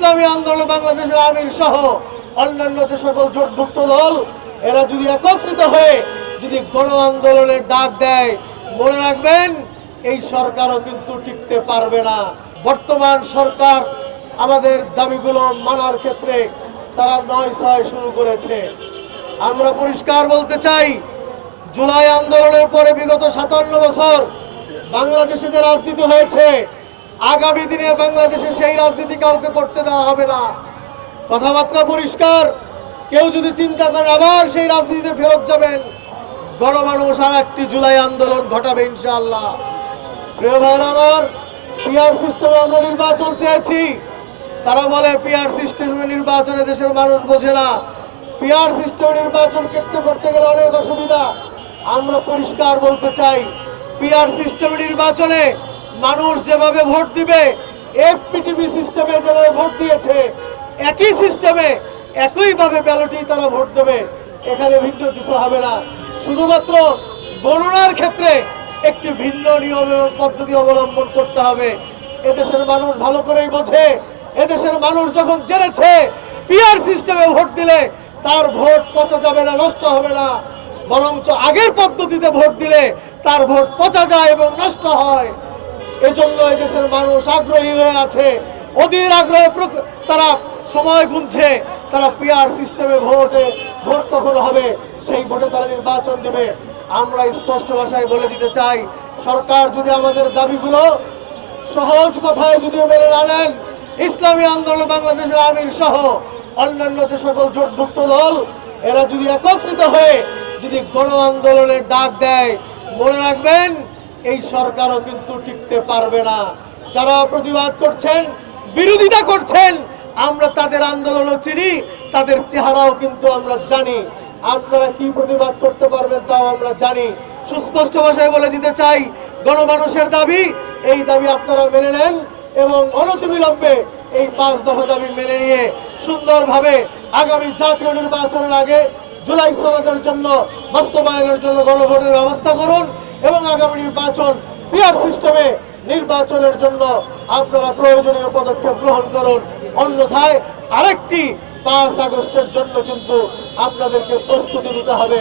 ইসলামী আন্দোলন বাংলাদেশের আমির সহ অন্যান্য যে সকল জোটভুক্ত দল, এরা যদি একত্রিত হয়ে যদি গণ আন্দোলনের ডাক দেয়, মনে রাখবেন, এই সরকারও কিন্তু টিকতে পারবে না। বর্তমান সরকার আমাদের দাবিগুলো মানার ক্ষেত্রে তারা নয় ছয় শুরু করেছে। আমরা পরিষ্কার বলতে চাই, জুলাই আন্দোলনের পরে বিগত সাতান্ন বছর বাংলাদেশে যে রাজনীতি হয়েছে আগামী দিনে বাংলাদেশে সেই রাজনীতি কাউকে করতে দেওয়া হবে না। কথাবার্তা পরিষ্কার। কেউ যদি চিন্তা করে আবার সেই রাজনীতিতে ফেরত যাবেন, গণমানুষ আর একটি জুলাই আন্দোলন ঘটাবে ইনশাআল্লাহ। প্রিয় আমার পিআর সিস্টেমে আমরা নির্বাচন চেয়েছি। তারা বলে পিআর সিস্টেমে নির্বাচনে দেশের মানুষ বোঝে না। পিআর সিস্টেমে নির্বাচন করতে করতে গেলে অনেক অসুবিধা। আমরা পরিষ্কার বলতে চাই পিআর সিস্টেমে নির্বাচনে মানুষ যেভাবে ভোট দিবে এফপিটিভি সিস্টেমে যেভাবে ভোট দিয়েছে, একই সিস্টেমে একইভাবে ব্যালটেই তারা ভোট দেবে। এখানে ভিন্ন কিছু হবে না। শুধুমাত্র গণনার ক্ষেত্রে একটি ভিন্ন নিয়ম এবং পদ্ধতি অবলম্বন করতে হবে। এদেশের মানুষ ভালো করেই বোঝে। এদেশের মানুষ যখন জেনেছে পিআর সিস্টেমে ভোট দিলে, তার ভোট পচা যাবে না, নষ্ট হবে না। বরঞ্চ আগের পদ্ধতিতে ভোট দিলে, তার ভোট পচা যায় এবং নষ্ট হয়। এজন্য এদেশের মানুষ আগ্রহী হয়ে আছে। অধীর আগ্রহে তারা সময় গুনছে। তারা পিআর সিস্টেমে ভোটে, ভোট কখন হবে, সেই ভোটে তারা নির্বাচন দেবে। আমরা স্পষ্ট ভাষায় বলে দিতে চাই, সরকার যদি আমাদের দাবিগুলো সহজ কথায় যদি মেনে না নেন, ইসলামী আন্দোলন বাংলাদেশের আমির সহ অন্যান্য যে সকল জোটভুক্ত দল, এরা যদি একত্রিত হয়ে যদি গণ আন্দোলনের ডাক দেয়, মনে রাখবেন এই সরকারও কিন্তু টিকতে পারবে না। যারা প্রতিবাদ করছেন, বিরোধিতা করছেন, আমরা তাদের আন্দোলনও চিনি, তাদের চেহারাও কিন্তু আমরা জানি। আপনারা কি প্রতিবাদ করতে পারবেন তাও আমরা জানি। সুস্পষ্ট ভাষায় বলে দিতে চাই, গণমানুষের দাবি, এই দাবি আপনারা মেনে নেন এবং অনতিবিলম্বে এই পাঁচ দফা দাবি মেনে নিয়ে সুন্দরভাবে আগামী জাতীয় নির্বাচনের আগে জুলাই সমাজের জন্য বাস্তবায়নের জন্য গণভোটের ব্যবস্থা করুন। এবং আগামী নির্বাচন পিয়ার সিস্টেমে নির্বাচনের জন্য আপনারা প্রয়োজনীয় পদক্ষেপ গ্রহণ করুন। অন্যথায় আরেকটি পাঁচ আগস্টের জন্য কিন্তু আপনাদেরকে প্রস্তুতি নিতে হবে।